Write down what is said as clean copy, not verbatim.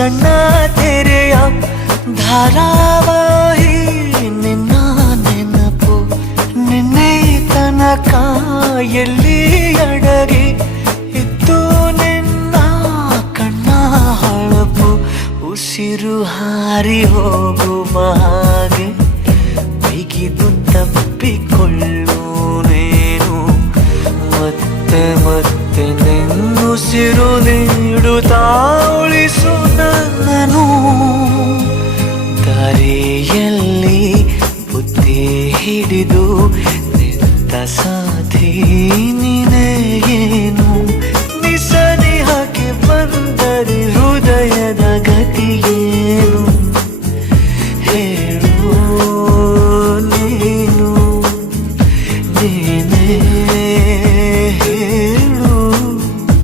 ಸಣ್ಣ ತೆರೆಯ ಧಾರಾವಾಹಿ ನಿನ್ನ ನೆನಪು ನಿನ್ನೆ ತನಕ ಎಲ್ಲಿ ಅಡಗಿ ಇತ್ತು ನಿನ್ನ ಕಣ್ಣ ಹೊಳಪು ಉಸಿರು ಹಾರಿ ಹೋಗುವ ಹಾಗೆ ಬಿಗಿದು ತಪ್ಪಿಕೊಳ್ಳು ನೀನು ಮತ್ತೆ ಮತ್ತೆ ನೆನ್ನುಸಿರು ನೀಡುತ್ತಾ ಉಳಿಸು ನನ್ನನು ದಾರಿಯಲ್ಲಿ ಬುದ್ಧಿ ಹಿಡಿದು ನಿಂತ ಸಾಧಿ ನೀನೇ ಏನು